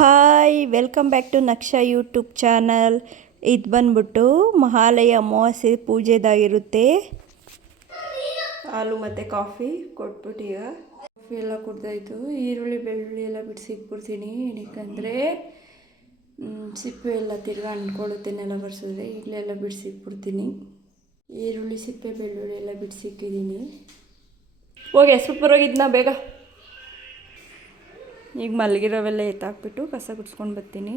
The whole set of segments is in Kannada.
Hi welcome back to Naksha YouTube channel. ಇದು ಬಂದ್ಬಿಟ್ಟು ಮಹಾಲಯ ಅಮಾವಾಸ್ಯೆ ಪೂಜೆದಾಗಿರುತ್ತೆ. ಹಾಲು ಮತ್ತು ಕಾಫಿ ಕೊಟ್ಬಿಟ್ಟು ಈಗ ಕಾಫಿ ಎಲ್ಲ ಕುಡ್ದಾಯಿತು. ಈರುಳ್ಳಿ ಬೆಳ್ಳುಳ್ಳಿ ಎಲ್ಲ ಬಿಡಿಸಿಟ್ಬಿಡ್ತೀನಿ. ಏನಕ್ಕಂದರೆ ಸಿಪ್ಪೆ ಎಲ್ಲ ತಿರ್ಗಾ ಅಂಟ್ಕೊಳ್ಳುತ್ತೆ ನೆಲ ಬರ್ಸಿದ್ರೆ. ಈಗಲೆಲ್ಲ ಬಿಡಿಸಿಟ್ಬಿಡ್ತೀನಿ. ಈರುಳ್ಳಿ ಸಿಪ್ಪೆ ಬೆಳ್ಳುಳ್ಳಿ ಎಲ್ಲ ಬಿಡಿಸಿಟ್ಟಿದ್ದೀನಿ. ಹೋಗಿ ಸೂಪರ್ ಹೋಗಿದ್ನ ಬೇಗ. ಈಗ ಮಲಗಿರೋವೆಲ್ಲ ಎತ್ತಾಕ್ಬಿಟ್ಟು ಕಸ ಗುಡಿಸ್ಕೊಂಡು ಬರ್ತೀನಿ.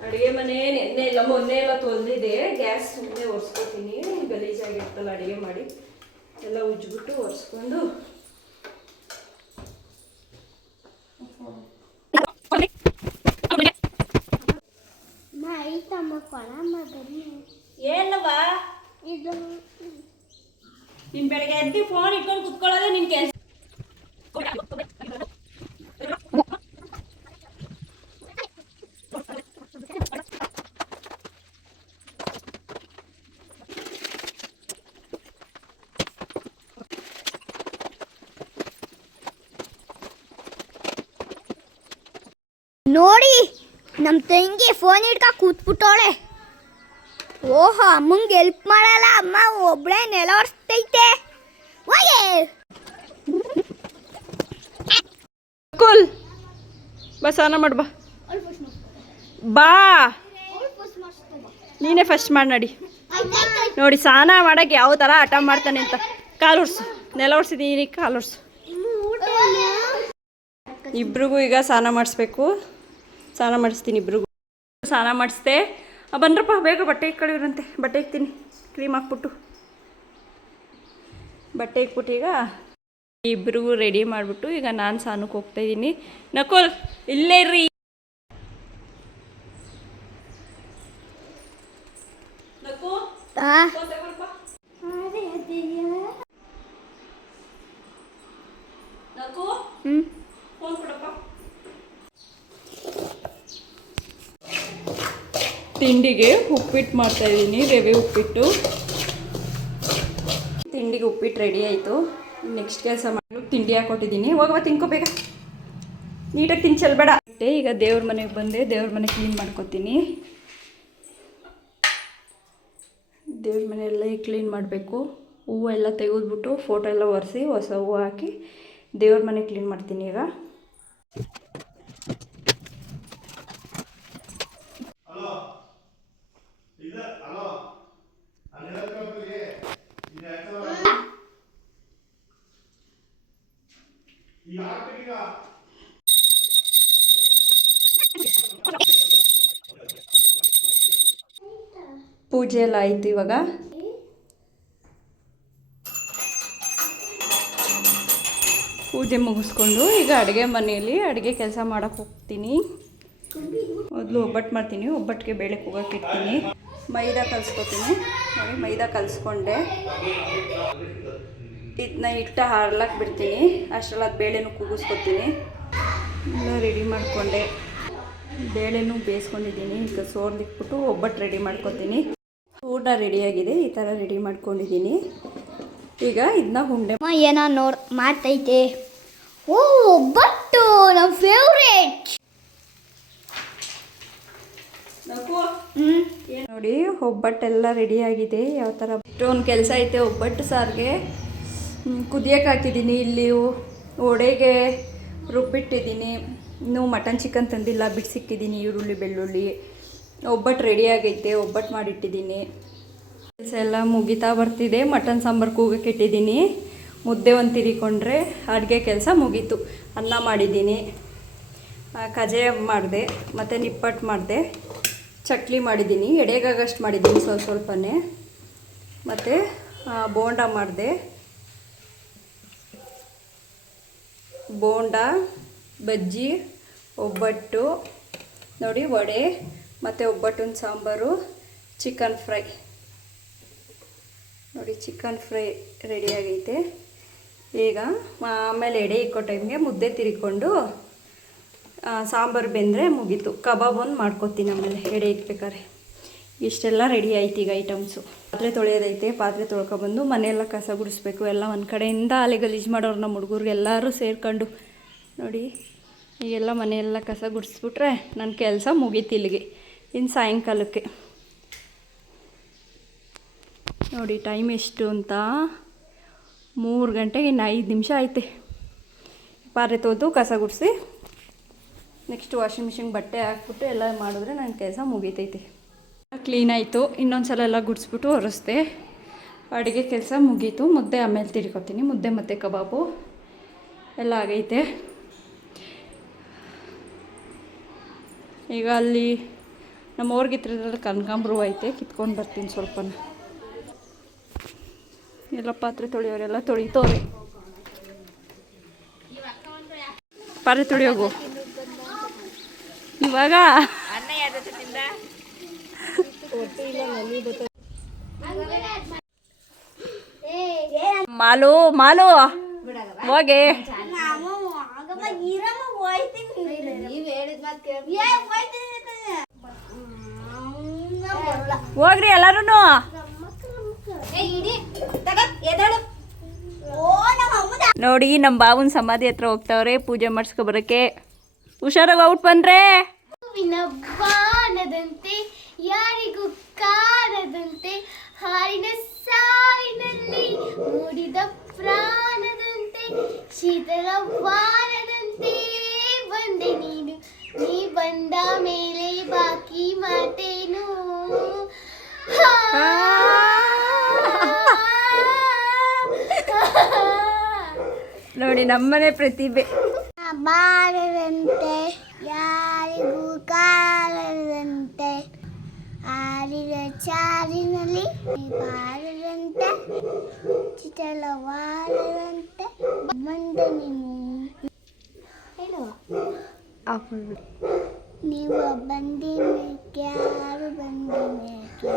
ಅಡುಗೆ ಮನೆ ನೆನ್ನೆ ಎಲ್ಲ ಮೊನ್ನೆ ಎಲ್ಲ ತೊಳೆದಿದೆ. ಗ್ಯಾಸ್ ಸುಮ್ಮನೆ ಒರೆಸ್ಕೊತೀನಿ. ಗಲೀಜಾಗಿರ್ತಲ್ಲ ಅಡುಗೆ ಮಾಡಿ ಎಲ್ಲ ಉಜ್ಜಿಬಿಟ್ಟು ಒರೆಸ್ಕೊಂಡು ಏನವಾ ಇದು ನೀನು ಬೆಳಗ್ಗೆ ಎದ್ದು ಫೋನ್ ಇಟ್ಕೊಂಡು ಕುತ್ಕೊಳ್ಳೋದೇ ನಿನ್ನ ಕೆಲಸ. ನೋಡಿ ನಮ್ಮ ತಂಗಿ ಫೋನ್ ಹಿಡ್ಕ ಕೂತ್ಬಿಟ್ಟವಳೆ. ಓಹೋ, ಅಮ್ಮಂಗೆ ಹೆಲ್ಪ್ ಮಾಡಲ್ಲ. ಅಮ್ಮ ಒಬ್ಳೆ ನೆಲ ಒರೆಸ್ತೈತೆ. ಕೂಲ್ ಬಾ, ಸ್ನಾನ ಮಾಡು ಬಾ. ಬಾ ನೀನೇ ಫಸ್ಟ್ ಮಾಡಿ ನಡಿ. ನೋಡಿ ಸ್ನಾನ ಮಾಡೋಕ್ಕೆ ಯಾವ ಥರ ಹಠ ಮಾಡ್ತಾನೆ ಅಂತ. ಕಾಲು ಒರ್ಸು, ನೆಲ ಒರೆಸಿದ್ದೀನಿ, ಕಾಲು ಒರ್ಸು. ಇಬ್ರಿಗೂ ಈಗ ಸ್ನಾನ ಮಾಡಿಸ್ಬೇಕು. ಸ್ನಾನ ಮಾಡಿಸ್ತೀನಿ ಇಬ್ರಿಗೂ. ಸ್ನಾನ ಮಾಡಿಸ್ದೆ. ಬನ್ರಪ್ಪ ಬೇಗ ಬಟ್ಟೆ ಇಕ್ಕೊಳ್ಳಿವ್ರಂತೆ. ಬಟ್ಟೆ ಇಕ್ತೀನಿ ಕ್ರೀಮ್ ಹಾಕ್ಬಿಟ್ಟು. ಬಟ್ಟೆ ಇಕ್ಬಿಟ್ಟು ಈಗ ಇಬ್ರಿಗೂ ರೆಡಿ ಮಾಡಿಬಿಟ್ಟು ಈಗ ನಾನು ಸ್ನಾನಕ್ಕೆ ಹೋಗ್ತಾಯಿದ್ದೀನಿ. ನಕುಲ್ ಇಲ್ಲೇ ಇರ್ರಿ. ನಕು ನಕು ಫೋನ್ ಕೊಡಪ್ಪ. ತಿಂಡಿಗೆ ಉಪ್ಪಿಟ್ಟು ಮಾಡ್ತಾಯಿದ್ದೀನಿ, ರವೆ ಉಪ್ಪಿಟ್ಟು. ತಿಂಡಿಗೆ ಉಪ್ಪಿಟ್ಟು ರೆಡಿ ಆಯಿತು. ನೆಕ್ಸ್ಟ್ ಕೆಲಸ ಮಾಡಿ ತಿಂಡಿ ಹಾಕ್ಕೊಟ್ಟಿದ್ದೀನಿ. ಹೋಗವ ತಿನ್ಕೋಬೇಕ, ನೀಟಾಗಿ ತಿನ್ಸಲ್ಬೇಡ. ಈಗ ದೇವ್ರ ಮನೆಗೆ ಬಂದೆ. ದೇವ್ರ ಮನೆ ಕ್ಲೀನ್ ಮಾಡ್ಕೊತೀನಿ. ದೇವ್ರ ಮನೆಯೆಲ್ಲ ಕ್ಲೀನ್ ಮಾಡಬೇಕು. ಹೂವು ಎಲ್ಲ ತೆಗೆದ್ಬಿಟ್ಟು ಫೋಟೋ ಎಲ್ಲ ಒರೆಸಿ ಹೊಸ ಹೂವು ಹಾಕಿ ದೇವ್ರ ಮನೆ ಕ್ಲೀನ್ ಮಾಡ್ತೀನಿ ಈಗ. ಪೂಜೆ ಎಲ್ಲ ಆಯಿತು. ಇವಾಗ ಪೂಜೆ ಮುಗಿಸ್ಕೊಂಡು ಈಗ ಅಡುಗೆ ಮನೆಯಲ್ಲಿ ಅಡುಗೆ ಕೆಲಸ ಮಾಡೋಕ್ಕೆ ಹೋಗ್ತೀನಿ. ಮೊದಲು ಒಬ್ಬಟ್ಟು ಮಾಡ್ತೀನಿ. ಒಬ್ಬಟ್ಟಿಗೆ ಬೇಳೆ ಕೂಗಕ್ಕೆ ಇಡ್ತೀನಿ. ಮೈದಾ ಕಲಿಸ್ಕೊತೀನಿ. ನೋಡಿ ಮೈದಾ ಕಲಿಸ್ಕೊಂಡೆ. ಇದನ್ನ ಹಿಟ್ಟು ಹಾರ್ಲಕ್ಕೆ ಬಿಡ್ತೀನಿ. ಅಷ್ಟರಲ್ಲಿ ಅದು ಬೇಳೆನೂ ಕೂಗಿಸ್ಕೊತೀನಿ. ಎಲ್ಲ ರೆಡಿ ಮಾಡಿಕೊಂಡೆ. ಬೇಳೆನೂ ಬೇಯಿಸ್ಕೊಂಡಿದ್ದೀನಿ. ಈಗ ಸೋರ್ದಿಕ್ಬಿಟ್ಟು ಒಬ್ಬಟ್ಟು ರೆಡಿ ಮಾಡ್ಕೊತೀನಿ. ಊಟ ರೆಡಿಯಾಗಿದೆ. ಈ ಥರ ರೆಡಿ ಮಾಡ್ಕೊಂಡಿದ್ದೀನಿ. ಈಗ ಇದನ್ನ ಉಂಡೆ ಏನೋ ಮಾಡ್ತೈತೆ. ಓ, ಒಬ್ಬಟ್ಟು ನಮ್ಮ ಫೇವ್ರೇಟ್. ನೋಡಿ ಒಬ್ಬಟ್ಟೆಲ್ಲ ರೆಡಿಯಾಗಿದೆ. ಯಾವ ಥರ ಇಷ್ಟೊಂದು ಕೆಲಸ ಐತೆ. ಒಬ್ಬಟ್ಟು ಸಾರಿಗೆ ಕುದಿಯೋಕೆ ಹಾಕಿದ್ದೀನಿ. ಇಲ್ಲಿ ಒಡೆಗೆ ರುಬ್ಬಿಟ್ಟಿದ್ದೀನಿ. ಇನ್ನೂ ಮಟನ್ ಚಿಕನ್ ತಂದಿಲ್ಲ, ಬಿಡಿಸಿಟ್ಟಿದ್ದೀನಿ. ಈರುಳ್ಳಿ ಬೆಳ್ಳುಳ್ಳಿ. ಒಬ್ಬಟ್ಟು ರೆಡಿಯಾಗೈತೆ. ಒಬ್ಬಟ್ಟು ಮಾಡಿಟ್ಟಿದ್ದೀನಿ. ಕೆಲಸ ಎಲ್ಲ ಮುಗಿತಾ ಬರ್ತಿದೆ. ಮಟನ್ ಸಾಂಬಾರು ಕೂಗಕ್ಕೆ ಇಟ್ಟಿದ್ದೀನಿ. ಮುದ್ದೆ ಒಂದು ತಿರಿಕೊಂಡ್ರೆ ಅಡುಗೆ ಕೆಲಸ ಮುಗೀತು. ಅನ್ನ ಮಾಡಿದ್ದೀನಿ, ಕಜೆ ಮಾಡಿದೆ, ಮತ್ತು ನಿಪ್ಪಟ್ಟು ಮಾಡಿದೆ, ಚಕ್ಲಿ ಮಾಡಿದ್ದೀನಿ. ಎಡೆಗಾಗಷ್ಟು ಮಾಡಿದ್ದೀನಿ ಸ್ವಲ್ಪನೇ. ಮತ್ತು ಬೋಂಡ ಮಾಡಿದೆ. ಬೋಂಡ, ಬಜ್ಜಿ, ಒಬ್ಬಟ್ಟು, ನೋಡಿ ವಡೆ, ಮತ್ತು ಒಬ್ಬಟ್ಟಿನ ಸಾಂಬಾರು, ಚಿಕನ್ ಫ್ರೈ. ನೋಡಿ ಚಿಕನ್ ಫ್ರೈ ರೆಡಿಯಾಗೈತೆ. ಈಗ ಆಮೇಲೆ ಎಡೆ ಇಕ್ಕೋ ಟೈಮ್ಗೆ ಮುದ್ದೆ ತಿರ್ಕೊಂಡು ಸಾಂಬಾರು ಬೆಂದರೆ ಮುಗೀತು. ಕಬಾಬ್ ಒಂದು ಮಾಡ್ಕೊತೀನಿ ಆಮೇಲೆ ಎಡೆ ಇಕ್ಬೇಕಾದ್ರೆ. ಇಷ್ಟೆಲ್ಲ ರೆಡಿ ಆಯ್ತು ಈಗ ಐಟಮ್ಸು. ಪಾತ್ರೆ ತೊಳೆಯೋದೈತೆ, ಪಾತ್ರೆ ತೊಳ್ಕೊಬಂದು ಮನೆಯೆಲ್ಲ ಕಸ ಗುಡಿಸ್ಬೇಕು. ಎಲ್ಲ ಒಂದು ಕಡೆಯಿಂದ ಅಲೆ ಗಲೀಜು ಮಾಡೋರು ನಮ್ಮ ಹುಡುಗರು ಎಲ್ಲರೂ ಸೇರ್ಕೊಂಡು ನೋಡಿ. ಈಗೆಲ್ಲ ಮನೆಯೆಲ್ಲ ಕಸ ಗುಡಿಸ್ಬಿಟ್ರೆ ನನ್ನ ಕೆಲಸ ಮುಗೀತು ಇಲ್ಲಿಗೆ. ಇನ್ನು ಸಾಯಂಕಾಲಕ್ಕೆ ನೋಡಿ ಟೈಮ್ ಎಷ್ಟು ಅಂತ, 3 ಗಂಟೆಗೆ ಇನ್ನು 5 ನಿಮಿಷ ಐತೆ. ಪಾತ್ರೆ ತೊಳೆದು ಕಸ ಗುಡಿಸಿ ನೆಕ್ಸ್ಟ್ ವಾಷಿಂಗ್ ಮಿಷಿನ್ಗೆ ಬಟ್ಟೆ ಹಾಕ್ಬಿಟ್ಟು ಎಲ್ಲ ಮಾಡಿದ್ರೆ ನನ್ನ ಕೆಲಸ ಮುಗೀತೈತೆ. ಕ್ಲೀನ್ ಆಯಿತು. ಇನ್ನೊಂದು ಸಲ ಎಲ್ಲ ಗುಡಿಸ್ಬಿಟ್ಟು ಒರೆಸ್ದೆ. ಅಡುಗೆ ಕೆಲಸ ಮುಗೀತು. ಮುದ್ದೆ ಆಮೇಲೆ ತಿರ್ಕೊತೀನಿ. ಮುದ್ದೆ ಮತ್ತು ಕಬಾಬು ಎಲ್ಲ ಆಗೈತೆ. ಈಗ ಅಲ್ಲಿ ನಮ್ಮ ಊರ್ಗಿತ್ರದಲ್ಲಿ ಕನಕಾಂಬ್ರ ಐತೆ, ಕಿತ್ಕೊಂಡು ಬರ್ತೀನಿ ಸ್ವಲ್ಪನ. ಎಲ್ಲ ಪಾತ್ರೆ ತೊಳೆಯೋರೆಲ್ಲ ತೊಳಿತವ್ರೆ. ಪಾತ್ರೆ ತೊಳೆಯೋಗು ಇವಾಗ. ಮಾಲು ಮಾಲು ಹೋಗಿ ಹೋಗ್ರಿ ಎಲ್ಲಾರು. ನೋಡಿ ನಮ್ಮ ಬಾವನ್ ಸಮಾಧಿ ಹತ್ರ ಹೋಗ್ತಾವ್ರೆ ಪೂಜೆ ಮಾಡಿಸ್ಕೊಬರಕ್ಕೆ. ಹುಷಾರಾಗಿ ಔಟ್ ಬಂದ್ರೆ. ಬಾಣದಂತೆ ಯಾರಿಗೂ ಕಾಣದಂತೆ ಹಾರಿನ ಸಾಲಿನಲ್ಲಿ ಮೂಡಿದ ಪ್ರಾಣದಂತೆ ಶೀತಲ ವಾರದಂತೆ ಬಂದೆ ನೀನು. ನೀ ಬಂದ ಮೇಲೆ ಬಾಕಿ ಮಾತೇನು. ನೋಡಿ ನಮ್ಮನೆ ಪ್ರತಿಭೆ. ಬಾರದಂತೆ ಯಾರಿಗೂ ಕಾಣದಂತೆ ಆರಿದ ಚಾರಿನಲ್ಲಿ ಬಾರದಂತೆ ಚಿತಲವಾರದಂತೆ ಬಂದ ನೀನು. ನೀವು ಬಂದಿನಕ್ಕೆ ಯಾರು ಬಂದಿನಕ್ಕೆ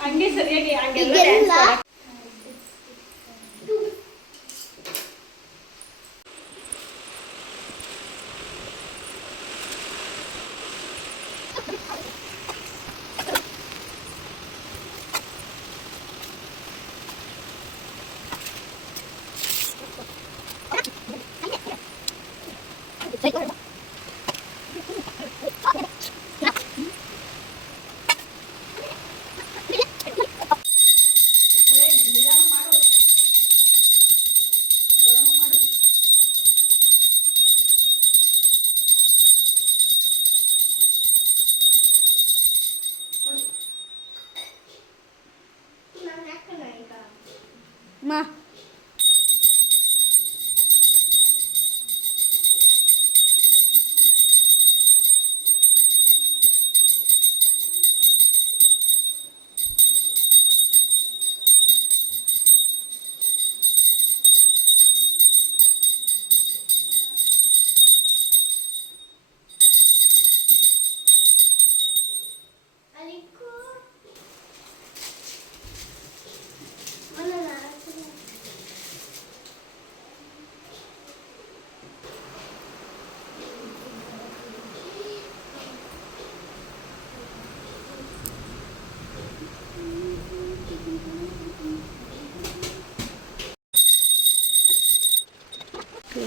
ಹಂಗೆ ಸರಿಯಾಗಿ ಮಾ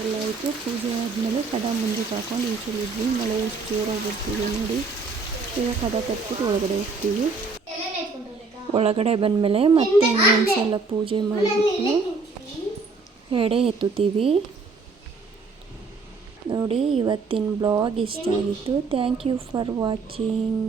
ಎಲ್ಲ ಆಯಿತು. ಪೂಜೆ ಆದಮೇಲೆ ಕದ ಮುಂದಕ್ಕೆ ಹಾಕೊಂಡು ಈಚೆಲಿದ್ವಿ. ಮಳೆ ಎಷ್ಟು ಜೋರಾಗಿ ಬರ್ತಿದೆ ನೋಡಿ. ಈಗ ಕದ ತಟ್ಬಿಟ್ಟು ಒಳಗಡೆ ಹೋಗ್ತೀವಿ. ಒಳಗಡೆ ಬಂದಮೇಲೆ ಮತ್ತೆ ಇನ್ನೊಂದು ಸಲ ಪೂಜೆ ಮಾಡಿಬಿಟ್ಟು ಎಡೆ ಎತ್ತುತ್ತೀವಿ. ನೋಡಿ ಇವತ್ತಿನ ಬ್ಲಾಗ್ ಇಷ್ಟ ಆಗಿತ್ತು. Thank you for watching.